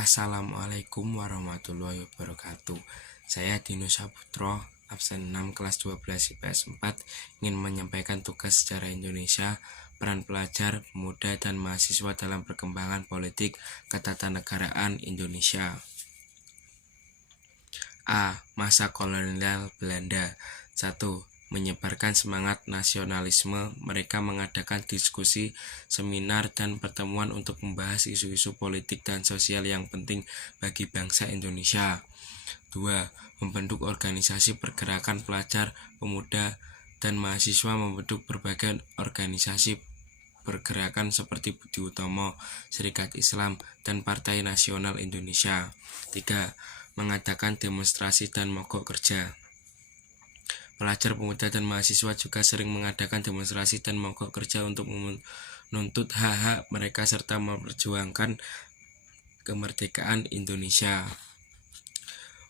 Assalamualaikum warahmatullahi wabarakatuh. Saya Dino Saputro, absen 6 kelas 12 IPS 4, ingin menyampaikan tugas sejarah Indonesia, peran pelajar, pemuda, dan mahasiswa dalam perkembangan politik ketatanegaraan Indonesia. A. Masa kolonial Belanda. 1. Menyebarkan semangat nasionalisme, mereka mengadakan diskusi, seminar, dan pertemuan untuk membahas isu-isu politik dan sosial yang penting bagi bangsa Indonesia. 2. Membentuk organisasi pergerakan pelajar, pemuda, dan mahasiswa, membentuk berbagai organisasi pergerakan seperti Budi Utomo, Serikat Islam, dan Partai Nasional Indonesia. 3. Mengadakan demonstrasi dan mogok kerja. Pelajar, pemuda, dan mahasiswa juga sering mengadakan demonstrasi dan mogok kerja untuk menuntut hak-hak mereka serta memperjuangkan kemerdekaan Indonesia.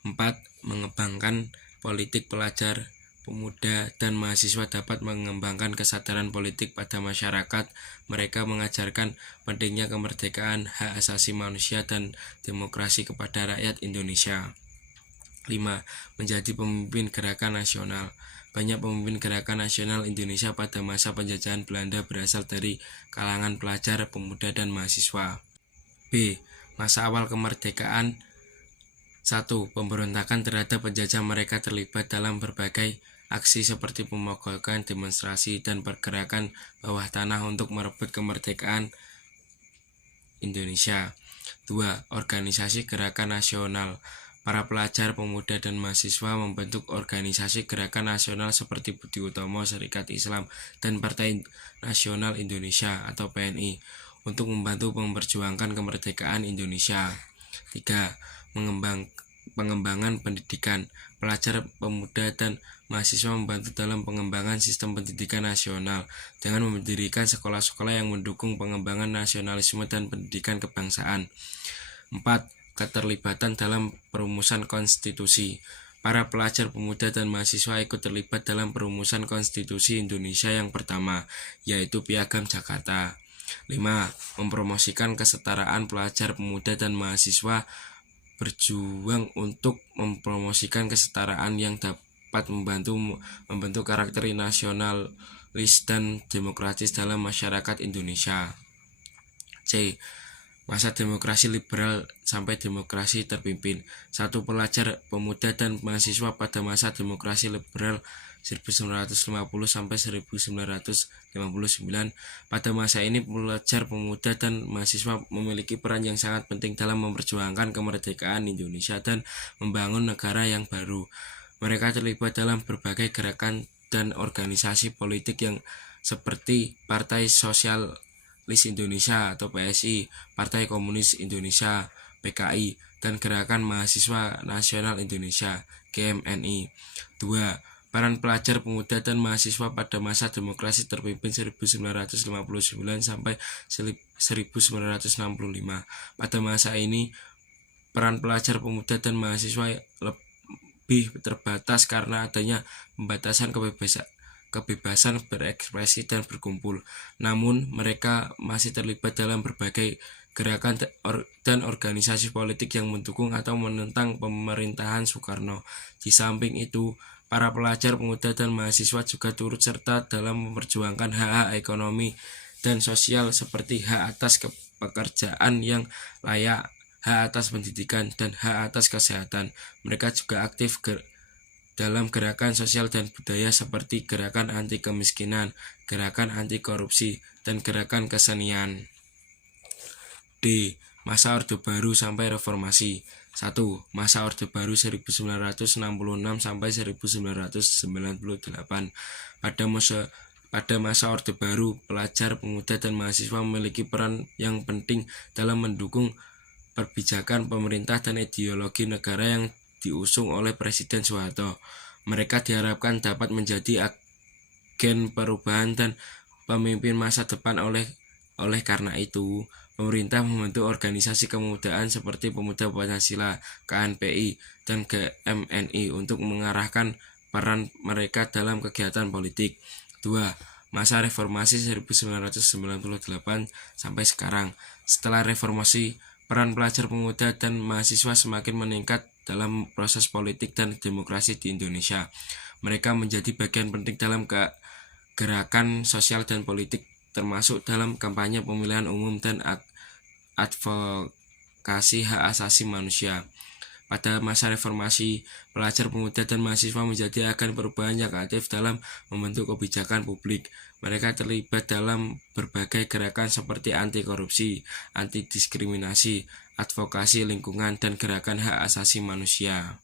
4. Mengembangkan politik pelajar, pemuda, dan mahasiswa dapat mengembangkan kesadaran politik pada masyarakat. Mereka mengajarkan pentingnya kemerdekaan, hak asasi manusia, dan demokrasi kepada rakyat Indonesia. 5. Menjadi pemimpin gerakan nasional. Banyak pemimpin gerakan nasional Indonesia pada masa penjajahan Belanda berasal dari kalangan pelajar, pemuda, dan mahasiswa. B. Masa awal kemerdekaan. 1. Pemberontakan terhadap penjajah, mereka terlibat dalam berbagai aksi seperti pemogokan, demonstrasi, dan pergerakan bawah tanah untuk merebut kemerdekaan Indonesia. 2. Organisasi gerakan nasional. Para pelajar, pemuda, dan mahasiswa membentuk organisasi gerakan nasional seperti Budi Utomo, Serikat Islam, dan Partai Nasional Indonesia atau PNI untuk membantu memperjuangkan kemerdekaan Indonesia. 3. Pengembangan pendidikan. Pelajar, pemuda, dan mahasiswa membantu dalam pengembangan sistem pendidikan nasional dengan mendirikan sekolah-sekolah yang mendukung pengembangan nasionalisme dan pendidikan kebangsaan. 4. Keterlibatan dalam perumusan konstitusi. Para pelajar, pemuda, dan mahasiswa ikut terlibat dalam perumusan konstitusi Indonesia yang pertama, yaitu Piagam Jakarta. 5. Mempromosikan kesetaraan. Pelajar, pemuda, dan mahasiswa berjuang untuk mempromosikan kesetaraan yang dapat membantu membentuk karakter nasionalis dan demokratis dalam masyarakat Indonesia. C. Masa demokrasi liberal sampai demokrasi terpimpin. 1. Pelajar, pemuda, dan mahasiswa pada masa demokrasi liberal 1950 sampai 1959. Pada masa ini pelajar, pemuda, dan mahasiswa memiliki peran yang sangat penting dalam memperjuangkan kemerdekaan Indonesia dan membangun negara yang baru. Mereka terlibat dalam berbagai gerakan dan organisasi politik yang seperti Partai Sosialis Indonesia atau PSI, Partai Komunis Indonesia PKI, dan Gerakan Mahasiswa Nasional Indonesia GMNI. 2. Peran pelajar, pemuda, dan mahasiswa pada masa demokrasi terpimpin 1959 sampai 1965. Pada masa ini peran pelajar, pemuda, dan mahasiswa lebih terbatas karena adanya pembatasan kebebasan berekspresi dan berkumpul. Namun mereka masih terlibat dalam berbagai gerakan dan organisasi politik yang mendukung atau menentang pemerintahan Soekarno. Di samping itu, para pelajar, pemuda, dan mahasiswa juga turut serta dalam memperjuangkan hak-hak ekonomi dan sosial seperti hak atas pekerjaan yang layak, hak atas pendidikan, dan hak atas kesehatan. Mereka juga aktif dalam gerakan sosial dan budaya seperti gerakan anti kemiskinan, gerakan anti korupsi, dan gerakan kesenian. D. Masa Orde Baru sampai Reformasi. 1. Masa Orde Baru 1966 sampai 1998. Pada masa Orde Baru, pelajar, pemuda, dan mahasiswa memiliki peran yang penting dalam mendukung perbijakan pemerintah dan ideologi negara yang diusung oleh Presiden Soeharto. Mereka diharapkan dapat menjadi agen perubahan dan pemimpin masa depan. Oleh karena itu, pemerintah membentuk organisasi kemudaan seperti Pemuda Pancasila, KNPI, dan GMNI untuk mengarahkan peran mereka dalam kegiatan politik. 2. Masa reformasi 1998 sampai sekarang. Setelah reformasi, Peran pelajar, pemuda, dan mahasiswa semakin meningkat dalam proses politik dan demokrasi di Indonesia. Mereka menjadi bagian penting dalam gerakan sosial dan politik, termasuk dalam kampanye pemilihan umum dan advokasi hak asasi manusia. Pada masa reformasi, pelajar, pemuda, dan mahasiswa menjadi agen perubahan yang aktif dalam membentuk kebijakan publik. Mereka terlibat dalam berbagai gerakan seperti anti korupsi, anti diskriminasi, advokasi lingkungan, dan gerakan hak asasi manusia.